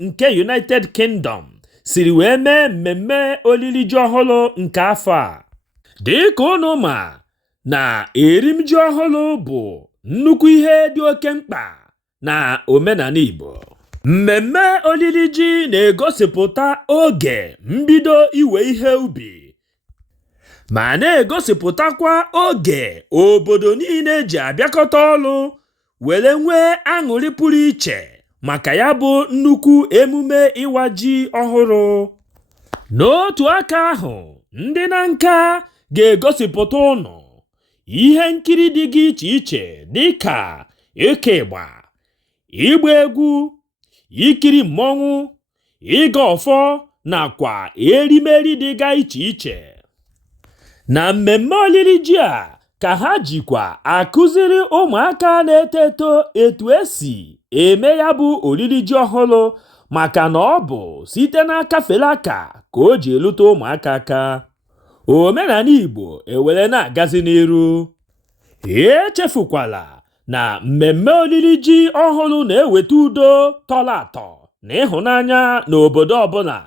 nke United Kingdom siri wee mee mmemme olili ji ọhụrụ nke afọ a. Dịka unu ma na erim ji ọhụrụ bụ nnukwu ihe dị oke mkpa na omenala Igbo. Mmemme olili ji na-egosipụta oge mbido iwe ihe ubi ma na-egosipụtakwa oge obodo niile ji abịakọta ọnụ were nwee aṅụrị pụrụ iche maka ya bụ nnukwu emume ịwa ji ọhụrụ. N'otu aka ahụ, ndị Nanka ga-egosipụta ụnụ ihe nkiri dị iche iche dịka ịke ịgba, ịgba egwu, ikiri mmọnwụ, ịga ọfọ nakwa erimeri dịga iche iche. Na mmemme olili ji a ka ha jikwa akụziri ụmụaka na-eto eto etu esi eme ya bụ olili ji ọhụrụ maka na ọ bụ site n'aka fere aka ka o ji elute ụmụaka aka. Omenala Igbo ewere na-agazi n'iru. Echefukwala na mmemme olili ji ọhụrụ na-eweta udo tọrọ atọ na ịhụnanya n'obodo ọbụla,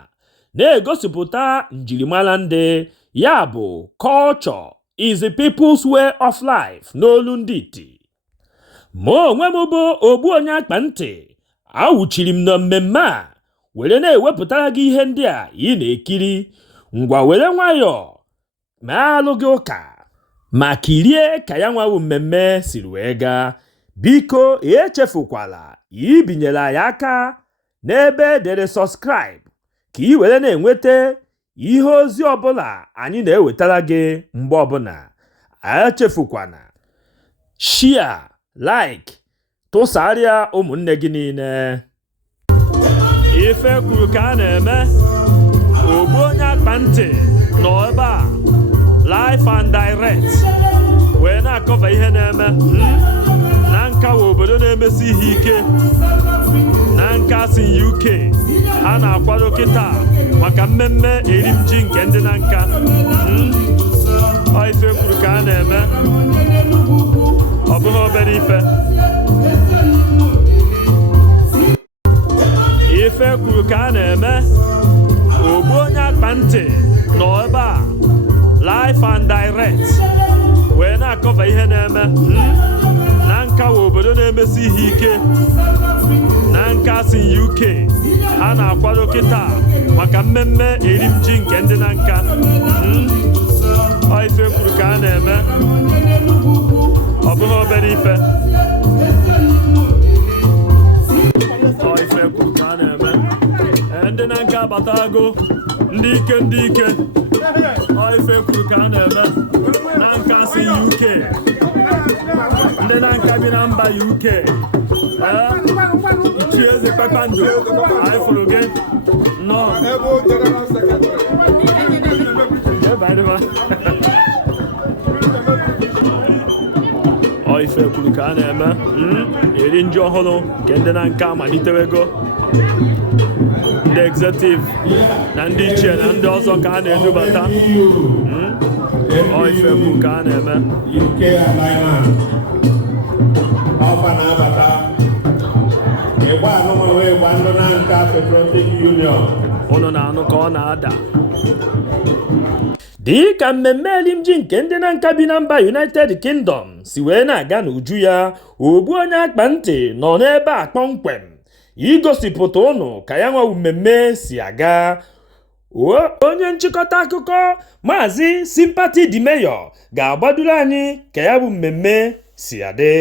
na-egosipụta njirimara ndị, ya bụ culture is the people's way of life n'olu ndị Iti. Ma onwe m bụ ogbu onye akpa ntị awụchiri m na mmemme a were na-ewepụtara gị ihe ndị a ị na-ekiri. Ngwa were nwayọọ ma alụ gị ụka ma kirie ka ya nwawu mmemme siri wee gaa. Biko echefukwala ibinyere anyị aka n'ebe edere subscribe ka ị were na-enweta ihe ozi ọbụla anyị na-ewetara gị mgbe ọbụla. Echefukwana share, like, tụsarịa ụmụnne gị niile. Ife kwuru ka a na-eme. Ogbu onye akpa ntị nọ ebe a live and direct wee na-akọva ihe na-eme. Nanka wụ obodo na-emesi ihe ike. Nanka si UK ha na-akwado kịta maka mmemme erim ji nke ndị Nanka. Ọ ife kwuru ka a na-eme, ọ bụghị obere ife. Ife kwuru ka a na-eme. Ogbu onye akpa ntị nọ ebe a live and direct wee na-akọva ihe na-eme. Nanka wụ obodo na-emesi ihe ike. Nanka si UK ha na-akwado kịta maka mmemme erim ji nke ndị Nanka. Ọ ife kwuru ka a na-eme, ọ bụghị obere ife. Ọ ife kwuru ka a na-eme. Ndị Nanka abatago, ndị ike. Ọ ife kwuru ka a na-eme. Nanka si UK, ndị Nanka bi na mba UK. Ichi eze kpakpando anyị fụrụ gị nnọọ. Ọ ife kwuru ka a na-eme. Eri nji ọhụrụ nke ndị Nanka malitewego. Ndị executive na ndị ichie na ndị ọzọ ka a na-edubata. Ọ ife kwuru ka a na-eme. Ụnụ na-anụ ka ọ na-ada. Dịka mmemme erim ji nke ndị Nanka bi na mba United Kingdom si wee na-aga n'uju ya, ogbu onye akpa ntị nọ n'ebe a kpọmkwem igosipụta ụnụ ka ya nwawu mmemme si aga. Onye nchịkọta akụkọ Maazị Sympathy Di Mayor ga-agbadoro anyị ka ya bụ mmemme si adị.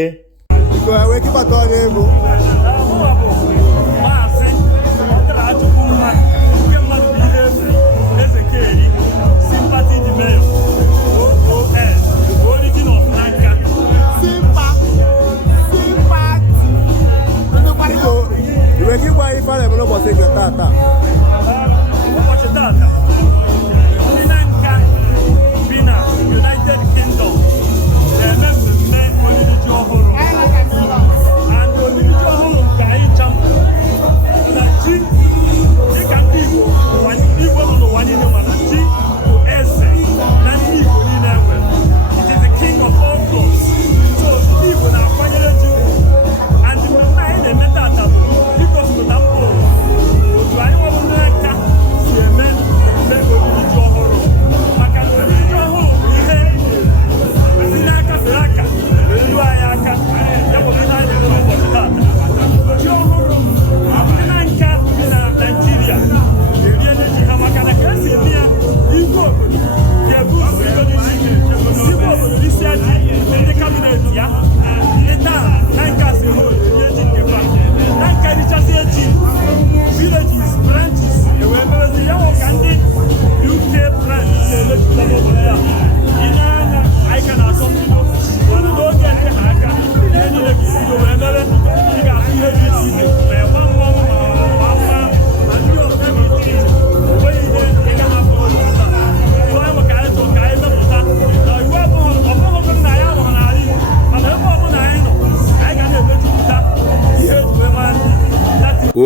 United Kingdom na-eme mmemme olili ji ọhụrụ.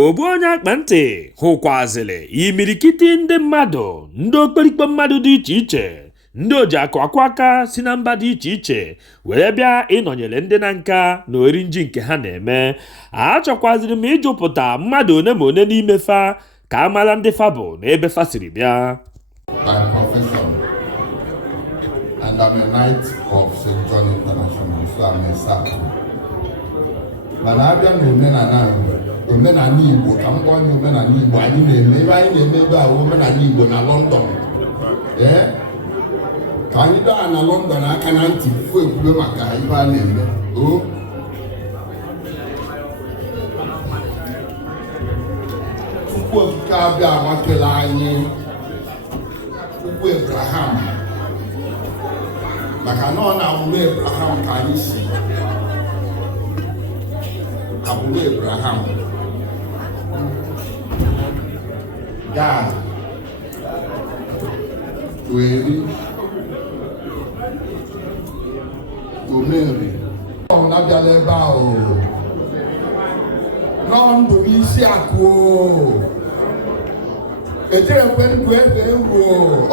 ogbu onye akpa ntị hụkwazịrị imirikiti ndị mmadụ ndị okperikpe mmadụ dị iche iche ndị oji akụ akwụ aka si na mba dị iche iche were bịa ịnọnyere ndị Nanka na ori-nji nke ha na-eme. Achọkwazịrị m ịjụpụta mmadụ one ma one n'ime fa ka a mara ndị fa bụ na ebe fa siri bịa. And I'm a knight of St. John International, so I'm a sergeant. Mana abịa na omenala Igbo ka m gwa onye omenala Igbo anyị na-eme ebe anyị na-eme ebe ahụ omenala Igbo na London. Ka anyị daa na London aka na ntị fuo ekwube maka ibe a na-eme. Chukwu okike abịa agbakele anyị Chukwu Abraham maka na ọ na-abụrụ Abraham ka anyị si abụrụ Abraham Gad Iri-Ji Nanka ọ na-abịala ebe ahụ nọ ndụ isi akụ ejirekwe ndụ efe uru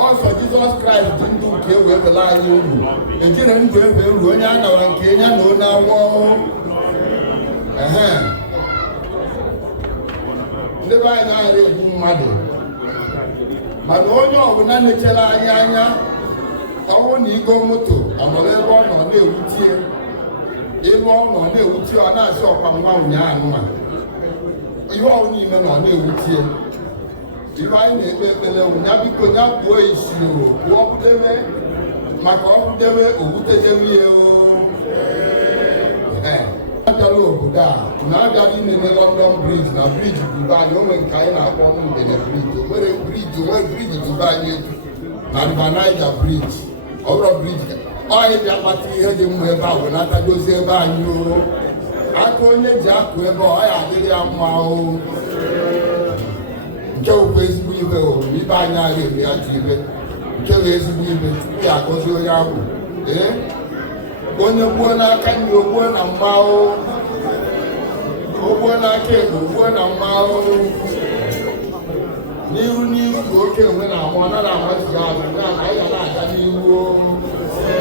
ọsọ Jizọs Kraịst dị ndụ nke wee bela anyị uru ejire ndụ efe uru onye anara nke ya na onye awọ ndị be anyị na-arị egbu mmadụ mana onye ọbụla na-echere anyị anya ọ bụrụ na igo moto ọ nọrọ ebe ọ nọ na-ewutie ịlụ ọ nọ na-ewutie ọ na-asị ọkwa nwa ụnyaahụ ihe ọwụ n'ime na ọ na-ewutie ibe anyị na-ekpe ekpere ya biko ya kpuo isi pụọ kwudewe maka ọkwudewe owutejewe ihe abịala obodo a na-abịala inene London Bridge na briji Dubai anyị onwe nke anyị na-akpọ ọnụ mbene briji onwere briji Dubai anyị na River Niger Bridge ọ bụrụ briji ọyị bịa kpata ihe dị mma ebe a wee natadozi ebe anyị aka onye ji akụ ebe ọ ya adịrị ya mma nke wụkwa ezigbo ibe ibe anyị agha eme ya ji ibe nke wee ezigbo ibe tupu ya agọzi onye ahụ onye gbuo n'aka nri ogbuo na mma ogbuo n'aka ekpe ogbuo na mma n'iru ka oke enwe na-amụ ọ naghị amasị ya azụ na anyị ga na-aga n'ihu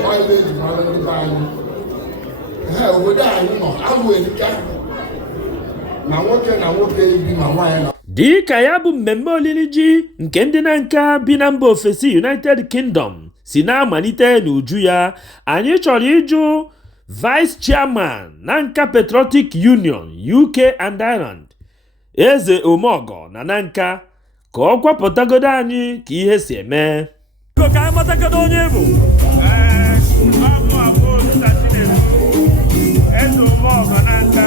ọyịla eji mara ndị be anyị obodo anyị nọ ahụ erika na nwoke na nwoke ebi ma nwaanyị nọ dị ka ya bụ mmemme olili ji nke ndị Nanka bi na mba ofesi United Kingdom si na-amalite n'uju ya, anyị chọrọ ịjụ Vice Chairman Nanka Patriotic Union UK and Ireland Eze Omeogo na Nanka ka ọ gwapụtagodo anyị ka ihe si eme. Ka anyị matagodo onye bụ Eze Omeogo Nanka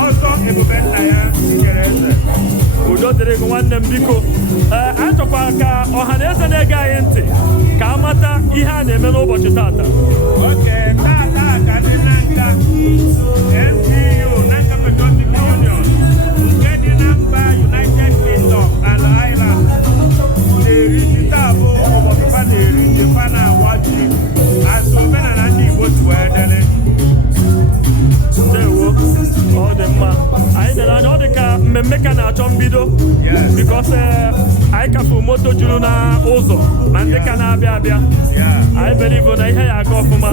ọzọ ebube nna ya kere eze. Udo dịrị gị nwanne m biko achọkwara ka ọha na eze na-ege anyị ntị ka a mata ihe a na-eme n'ụbọchị tata. Tata ka ndị Nanka NPU Nanka Patriotic Union nke dị na mba United Kingdom and Ireland na-eri ji taa bụ ụbọchị fa na-eri ji fa na-awa ji asụ omenala ndị Igbo si wee dere. Ndewo, ọ dị mma. Anyị lere anya ọ dị ka mmemme ka na-achọ mbido because anyị kafuru moto juru na ụzọ na ndị ka na-abịa abịa. Anyị believe na ihe ya aga ọfụma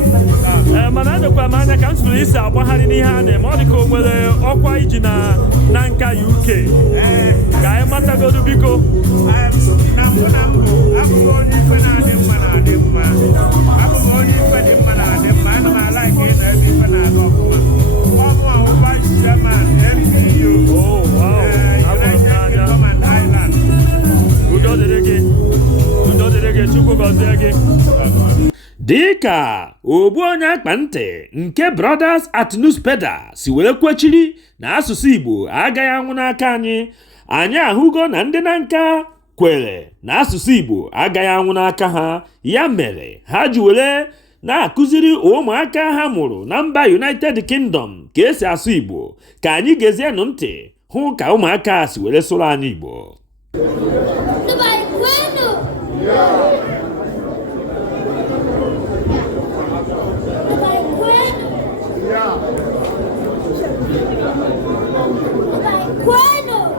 mana adịkwa m anya ka m sụrụ isi agbagharị n'ihe a na-eme. Ọ dị ka o nwere ọkwa iji na Nanka UK ka anyị matagodu biko. Na mbụ abụghị onye ife na-adị mma na-adị mma, abụghị onye ife dị mma na-adị mma. Ana m ala ka ị na ebe ife na-aga ọfụma. Ọ bụ ahụ Vice Chairman NPU United Kingdom and Ireland. Udo dịrị gị, Chukwu gọzie gị. Dị ka ogbu onye akpa ntị nke Brothers at Newspaper si were kwechiri na asụsụ Igbo agaghị anwụ n'aka anyị ahụgo na ndị Nanka kwere na asụsụ Igbo agaghị anwụ n'aka ha, ya mere ha ji were na-akụziri ụmụaka ha mụrụ na mba United Kingdom ka esi asụ Igbo. Ka anyị gezienụ ntị hụ ka ụmụaka si were sụrụ anyị Igbo. Bueno.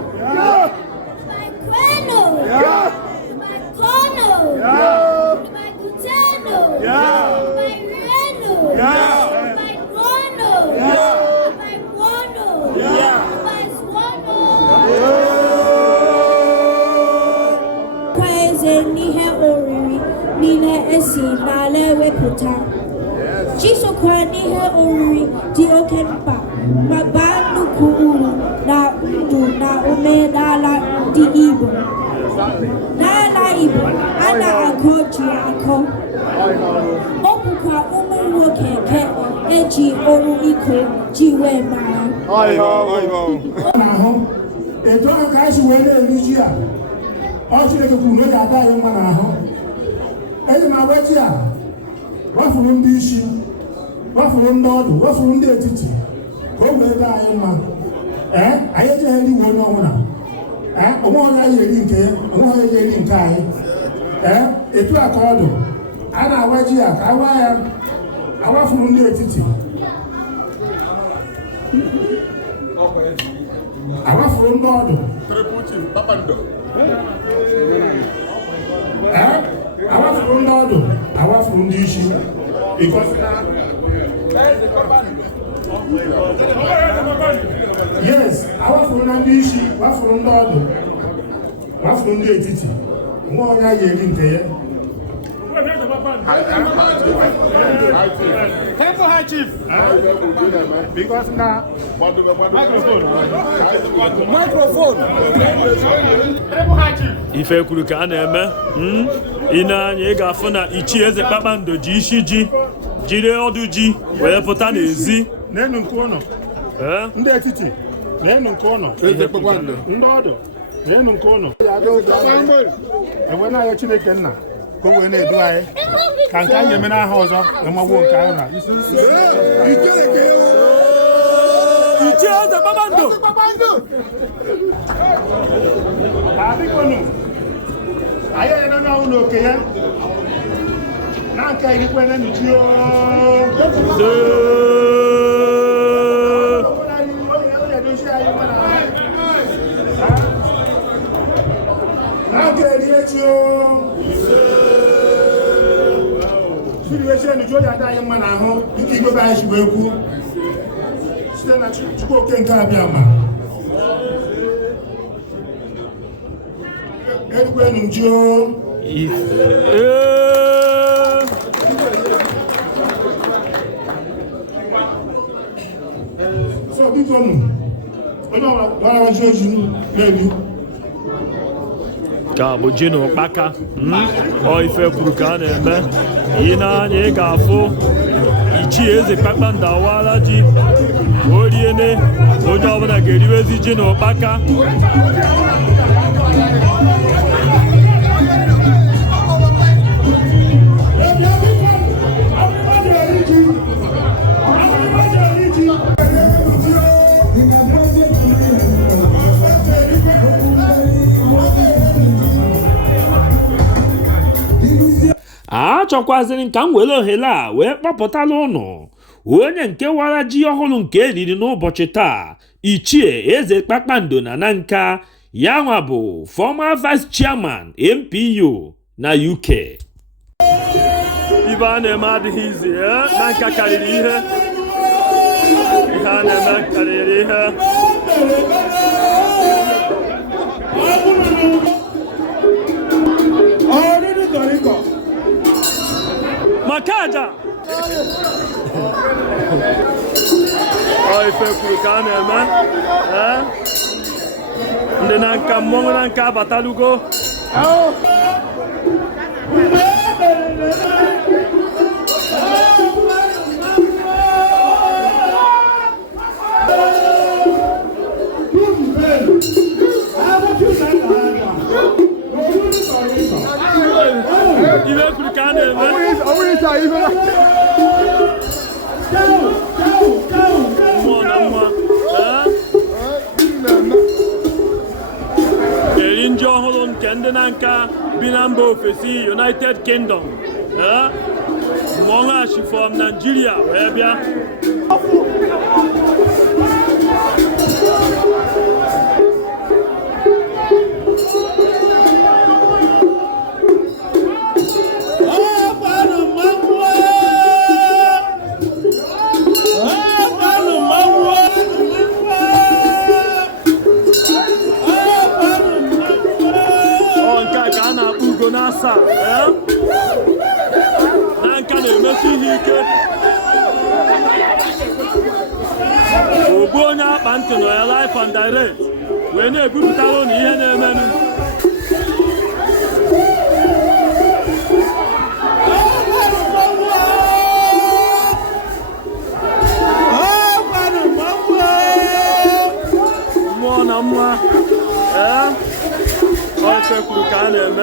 esi n'ala ewepụta chisokwa n'ihe oriri dị oke mkpa ma baa nnukwu uru na ndụ na omenala ndị Igbo. N'ala Igbo a na-akọ ji akọ, ọ bụkwa ụmụ nwoke nke eji ọrụ iko ji wee mara. Etu ahụ ka anyị wee na-eri ji a, ọ Chineke kwuru na ọ ga-ada anyị mma n'ahụ. Eji m agwa ji a wafuru ndị isi, wafuru ndị ọdụ, wafuru ndị etiti ka o wee daa anyị mma. Anyị ejighị eri uwe onye ọbụla. Onwe onye anyị eri nke ya, onwe onye eri nke anyị. Etu a ka ọ dị, a na-agwa ji a ka awa ya awafuru ndị etiti, awafuru ndị ọdụ, awafuru ndị ọdụ, awafuru ndị isi. Yes, awafuru na ndị isi, wafuru ndị ọdụ, wafuru ndị etiti, nwa onye a ga-eri nke ya. Temple High Chief. Because now, Microphone. ife kwuru ka a na-eme ine anya ị ga-afụ na Ichie Eze Kpakpando ji isi ji jiri ọdụ ji wee pụta n'ezi. n'enu nke ụlọ, ndị etiti n'enu nke ụlọ, ndị ọdụ n'enu nke ụlọ. Enwe na-ayọ Chineke nna ka o wee na-edu anyị ka nke anyị eme n'aha ọzọ emegbuo nke anyị na Ichie Eze Kpakpando adịkonu anyị onye nọ n'ọnwụ n'oke ya na nke irikwe na nnuchi na nke eriechi siriwechi enuchi oji ada anyị mma n'ahụ dịka igwe anyị chigbo ekwu site na Chukwu oke nke abịa ma erukwenu nju so bikonu onye gbara waji oji n'elu ka bụ ji na ụkpaka ọ ife kwuru ka a na-eme yi n'anya ị ga-afụ Ichie Eze Kpakpando awaala ji o riene onye ọbụla ga-eriwezi ji na ụkpaka. a chọkwazịrị nka m were ohere a wee kpọpụtala ụnụ onye nke wara ji ọhụrụ nke eriri n'ụbọchị taa, Ichie Eze Kpakpando na Nanka, ya nwa bụ former vice chairman MPU na UK. Ibe a na-eme adịghị izi Nanka karịrị ihe a na-eme karịrị ihe. maka aja ọ ife kwuru ka a na-eme ndị Nanka, mmọnwụ Nanka abatalugo. Ibe kwuru ka a na-eme mmụọ na mma eri nji ọhụrụ nke ndị Nanka bi na mba ofesi United Kingdom mmụọ hachi from Nigeria wee bịa. n'ike ogbu onye akpa ntị nọ ya live and direct wee na-ebupụtara ụnụ ihe na-emenụ mmụọ na mma ofe kwuru ka a na-eme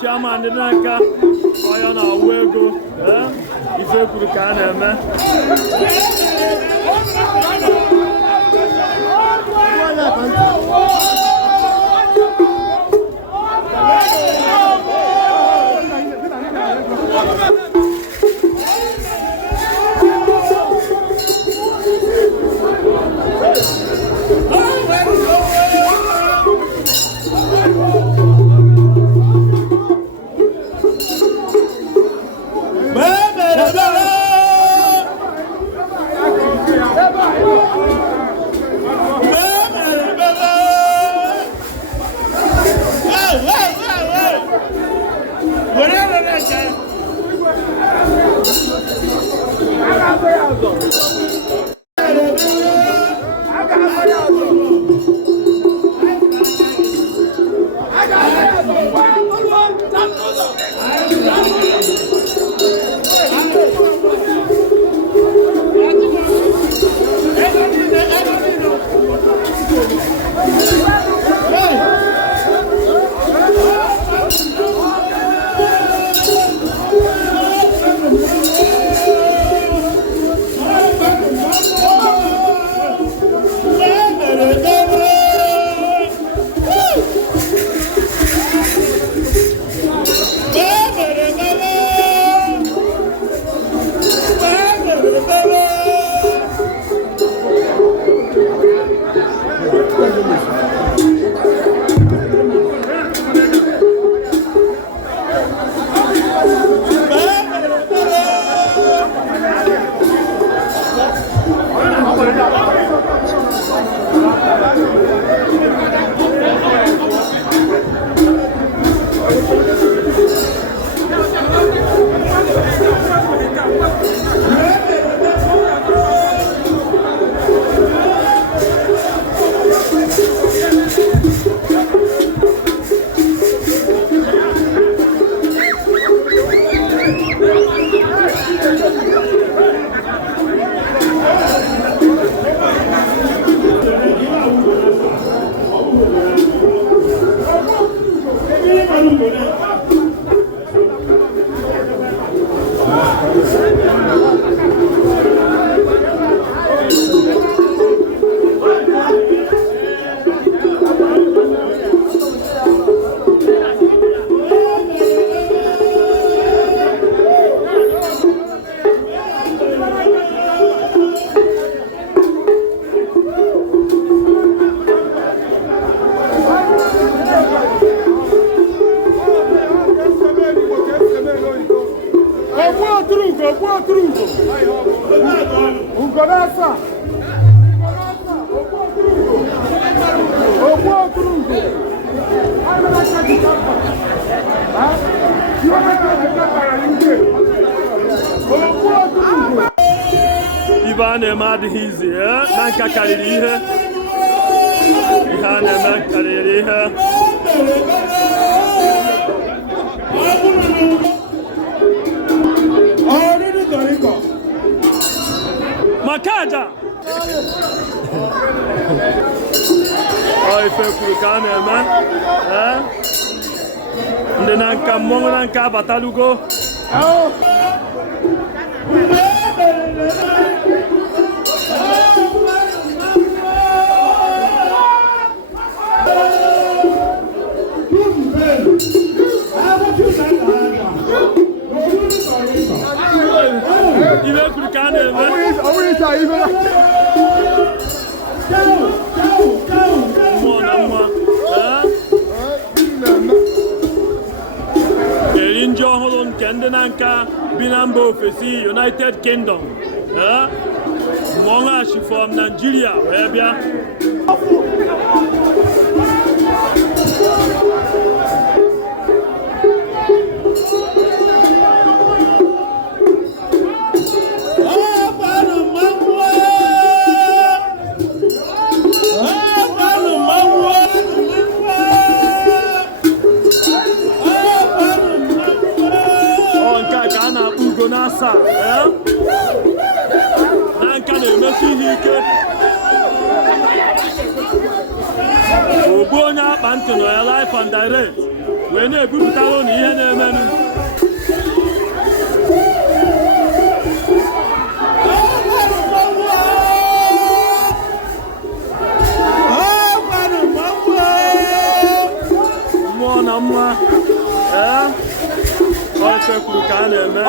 Chairman Iri-Ji Nanka onye na-awụ ego ife kwuru ka a na-eme Ibe a na-eme adịghị izi na nka karịrị ihe a na-eme karịrị ihe maka aja ife kwuru ka a na-eme ndị na nka mmọnwụ na nka abatalugo ibe kwuru ka a na-eme mmụọ na mma eri nji ọhụrụ nke ndị na nka bi na mba ofesi United Kingdom mmọnwụ ashi from Nigeria wee bịa n'asa na nka na-emesi ihe ike ogbu onye akpa ntị nọ ya live and direct wee na-ebupụtara ụnụ ihe na-emenụ mmụọ na mma ife kwuru ka a na-eme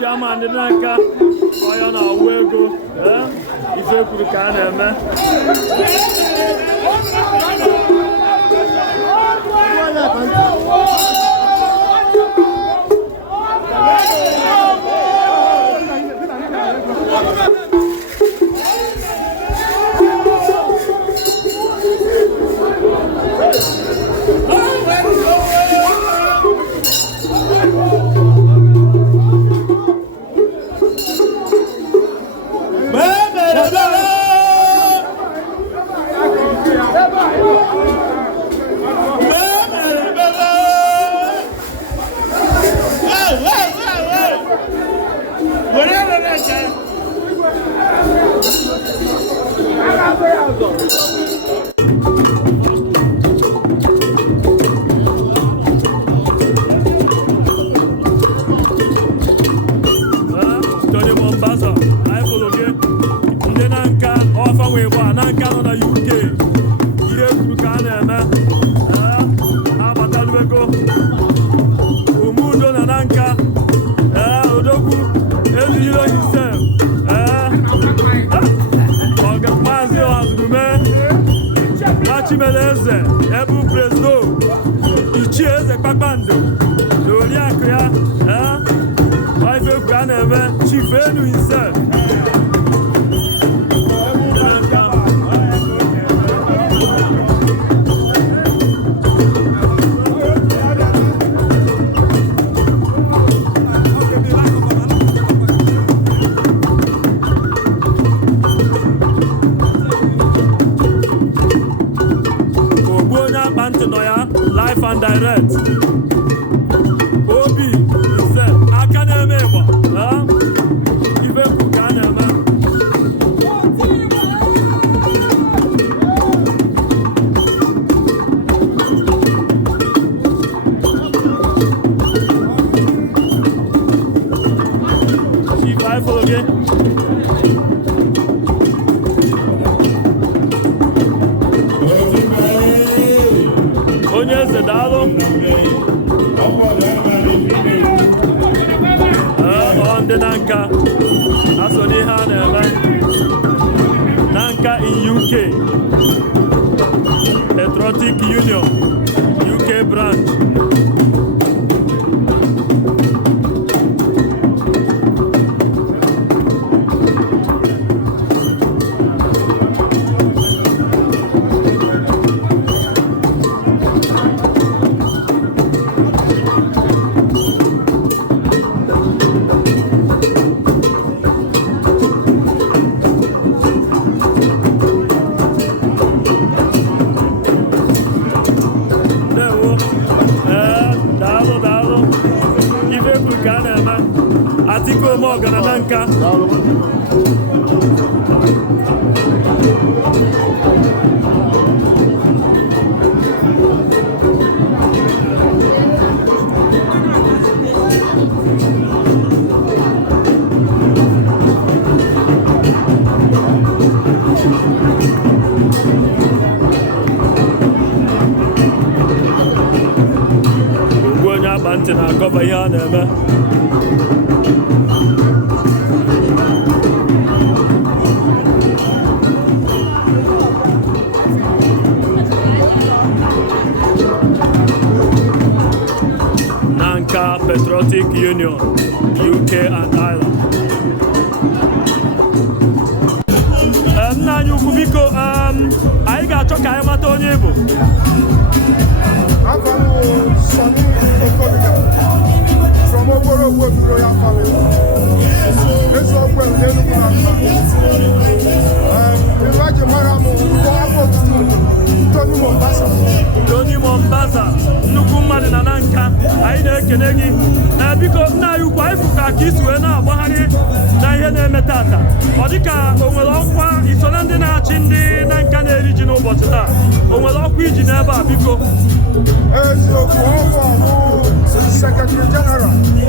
chairman dị Nanka onye na-awụ ego ife kwuru ka a na-eme Nanka nọ na UK ihe kwuru ka a na-eme agbataluego omudo na Nanka odogwu ezuyiro hisem maazị Ọhazurume Achimele-Eze ebu Presdo Ichie Eze Kpakpando na oriakụ ya ife kwuru a na-eme Chief Enu hisem live and direct obi nse aka na-eme ịgba ife kwu ka a na-eme chief ifolo gị onye eze daalụ ndị Nanka aso n'ihe a na-eme Nanka in UK Patriotic Union UK branch Atiko Morgan na Nanka ugwu onye akpa ntị na-akọba ihe a na-eme Nanka Patriotic Union, UK and Ireland. Nna anyị ukwu biko anyị ga-achọ ka anyị mata onye Igbo. From Ogborogbo to Royal Family. This one well, they look at Iri-Ji Tony Mombasa, nnukwu mmadụ na Nanka, anyị na-ekene gị. Biko nna anyị ukwu anyị fụ ka isi wee na-agbagharị na ihe na-eme tata. Ọ dịka o nwere ọkwa iso na ndị na-achị ndị Nanka na-eri ji n'ụbọchị taa. O nwere ọkwa iji n'ebe a biko. Eziokwu ọkwa bụ Secretary General ndị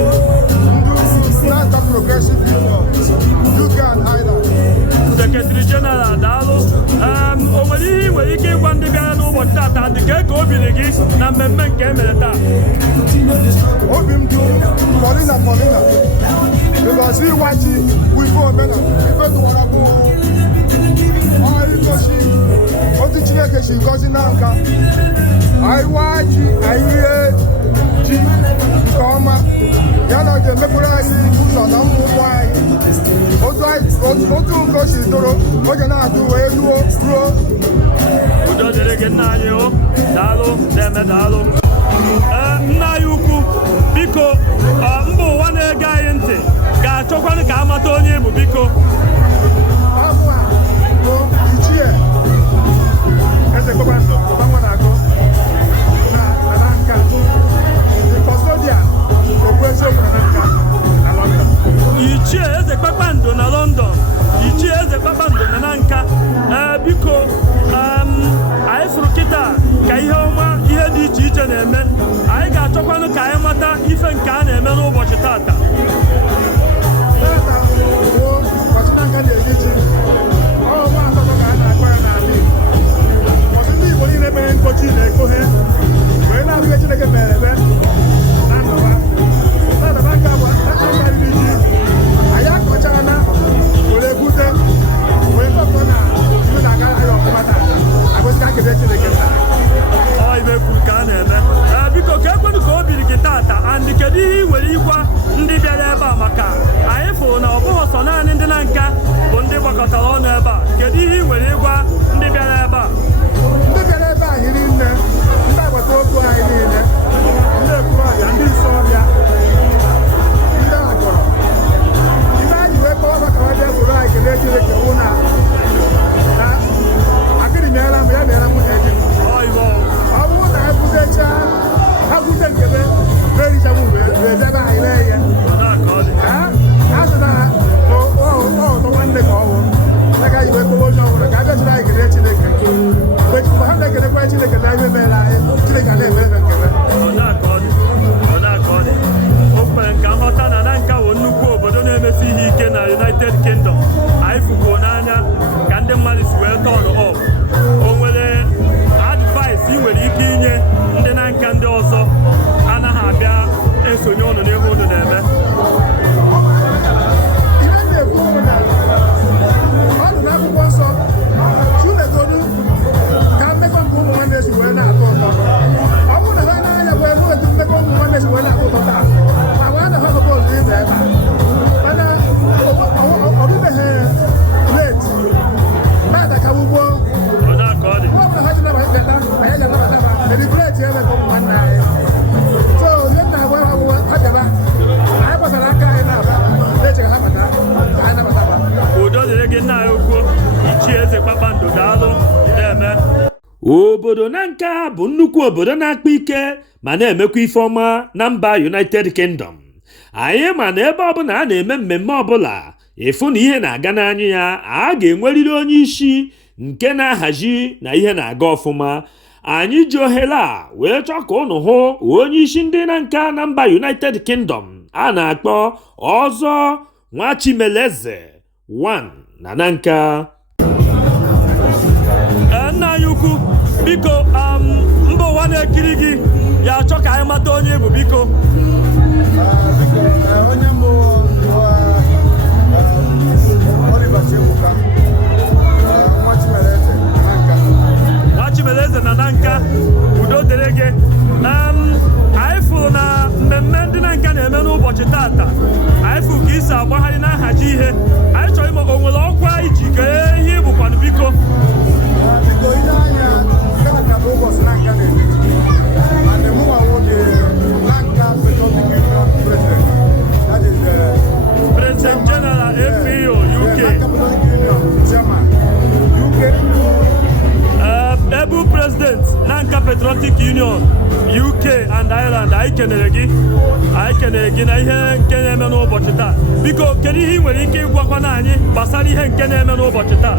Nanka Progressive Union, UK and Ireland. Secretary General daalụ. O nwere ihe ị nwere ike ịgwa ndị bịara n'ụbọchị tata dị ka obi dị gị na mmemme nke e mere taa? Obi m dị Paulina ife omenala ife tụwara bụ igosi otu Chineke si gọzi na nka anyị waa ji anyị rie ji nke ọma ya na ọ ga-emepere anyị ụzọ na ụmụ anyị otu nke o si doro oge na-adụ wee ruo udo dịrị gị nna anyị o daalụ na-eme daalụ nna anyị ukwu biko mba ụwa na-ege anyị ntị ga-achọkwanụ ka amata onye bụ biko ichie eze kpakpando gbanwe na-agụ na nka the custodian okwu eziokwu na nka na London. ichie eze kpakpando na London ichie eze kpakpando na nka biko anyị fụrụ kịta ka ihe ọma ihe dị iche iche na-eme anyị ga-achọkwanụ ka anyị mata ife nke a na-eme n'ụbọchị tata ụbọchị na nka na-eji ji ọnwa asatọ ka a na-akpọ ya n'ala Igbo ụbọchị ndị Igbo niile mere nkochi na-eko he wee na-abụghị Chineke mere ebe na ndụba nka bụ aka riri ji anyị akọchara na were bute wee kọkọ na ibe na-aga ahịa ọfụma taa agụsị ka kele Chineke taa ibe kwuru ka a na-eme biko ka ekwenụ ka o biri gị tata andị kedu ihe ị nwere ịgwa ndị bịara ebe a maka anyị fụrụ na ọ bụghị sọ naanị ndị na nka bụ ndị gbakọtara ọnụ ebe a kedu ihe ị nwere ịgwa ndị bịara ebe a ndị bịara ebe a hiri nne ndị agbata obi anyị niile ndị ekwurọbịa ndị isi ọbịa ndị agọrọ ibe anyị wee kpọọ maka ọ bịa soro anyị kelee Chineke wụ na akịrị meela m ya meela nwunye gị ọ bụrụ na ha butechaa ha bute nkebe merichanwu wee debe anyị lee ya a sị na ọtọ nwanne ka ọ bụ aga ji wee kpọwa onye ọbụla ka a bịa anyị kelee Chineke mgbe ha na-ekelekwa Chineke na ihe meela anyị Chineke na-eme ebe nkebe o kwere ka nghọta na nka bụ nnukwu obodo na-emesi ihe ike na United Kingdom anyị fụkwuo n'anya ka ndị mmadụ si wee tọnụ ọp o nwere advice ị nwere ike inye ndị na nka ndị ọzọ anaghị abịa esonye ụnụ n'ihe ụnụ na-eme ihe na-ekwu na ọ nọ n'akwụkwọ nsọ chulegodu ka mmekọ nke ụmụ nwanne si wee na-atọ ụtọ ọ bụrụ na ha n'anya bụ ebe otu mmekọ ụmụ nwanne si wee na-atọ ụtọ taa ma nwa na ha nọbụ otu ibe ebe mana ọ dịbeghị leti na-ada ka ugbo ọbụla ha ji nabata nkata anyị ga-anabata ha delibreti ebe ka ụmụ nwanne anyị so ihe nna agwa ha ha bịaba anyị gbasara aka anyị na-aba na-eche ka ha bata ka anyị nabata ha udo dịrị gị nna anyị ukwu ichie eze kpakpando daalụ na-eme obodo na nka bụ nnukwu obodo na-akpa ike ma na-emekwa ife ọma na mba United Kingdom anyị ma na ebe ọbụla a na-eme mmemme ọbụla ịfụ na ihe na-aga n'anya ya a ga-enwerịrị onye isi nke na-ahazi na ihe na-aga ọfụma anyị ji ohere a wee chọọ ka ụnụ hụ onye isi ndị na nka na mba United Kingdom a na-akpọ ọzọ Nwachimeleze 1 na nka nna anyị ukwu biko mba ụwa na-ekiri gị ya achọ ka anyị mata onye bụ biko onye mbụ Oliver Chebuka Nwachimeleze na nka udo dịrị gị anyị fụrụ na mmemme ndị na nka na-eme n'ụbọchị tata anyị fụrụ ka isi agbagharị na nhazi ihe anyị chọrọ ịma o nwere ọkwa iji kee ihe ịbụkwanụ biko ihe anya ka bụ ụbọchị na nka na-eme and mụnwawo the Nanka Patriotic Union President, that is President General FAO UK Chairman UK Ebu President Nanka Patriotic Union UK and Ireland anyị kenere gị na ihe nke na-eme n'ụbọchị taa biko kedu ihe ị nwere ike ịgwakwa na anyị gbasara ihe nke na-eme n'ụbọchị taa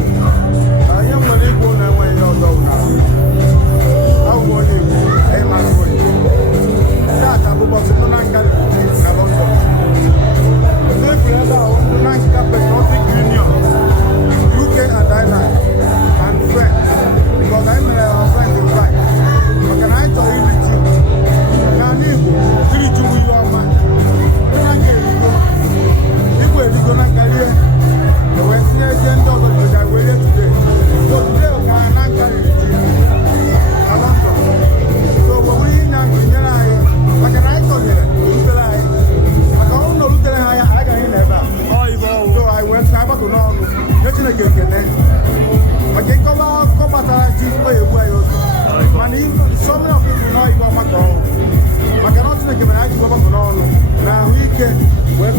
anyị nwere ikwu na enweghị ọzọ abụ onye Igbo ịmasị taata bụ ụbọchị nọ na nka na London n'efere ebe ahụ Nanka Patriotic Union UK and Ireland and France because anyị mere our friends in right maka na anyị chọrọ iri ji n'ala Igbo iri ji ihe ọma na nka erigo igwe erigo na nka rie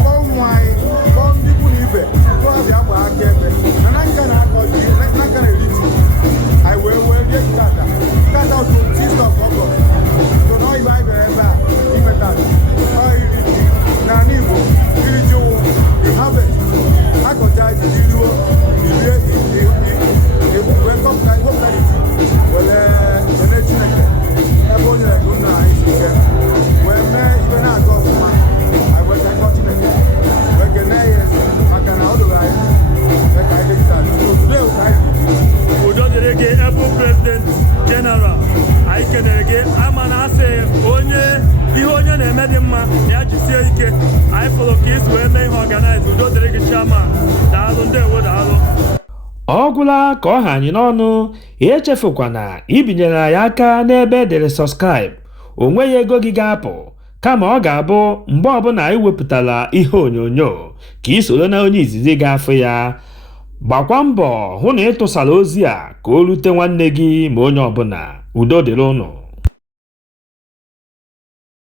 kpọọ ụmụ anyị kpọọ ndị ikwu na ibe tụọ bịa gba aka ebe na nka na-akọ ji na nka na-eri ji anyị wee rie tata otu 6th of August so na ọyịba anyị bịara ebe a imeta iri ji na ala Igbo iri ji wụ harvest akọcha ji iruo irie wee kọpụta were kene Chineke ebe o nyere gị nna anyị si ike wee mee ibe na-aga ọfụma anyị wee kekọ Chineke wee kene ya maka na ọ dụrụ anyị mee ka anyị dịgịta obodo ewu ka anyị udo dịrị gị ebe prezident jeneral anyị kenere gị ama na asị ihe onye na-eme dị mma ya jisie ike anyị fụrụ ka isi wee mee ihe ọganaiz udo dịrị gị chairman daalụ ndewo daalụ ọ gwụla ka ọ ha anyị n'ọnụ echefukwana ibinyere anyị aka n'ebe edere sọskraịb o nweghị ego gị ga-apụ kama ọ ga-abụ mgbe ọbụla anyị wepụtara ihe onyonyo ka ị soro na onye izizi ga-afụ ya gbakwa mbọ hụ na ị tụsara ozi a ka o rute nwanne gị ma onye ọbụla udo dịrị ụnụ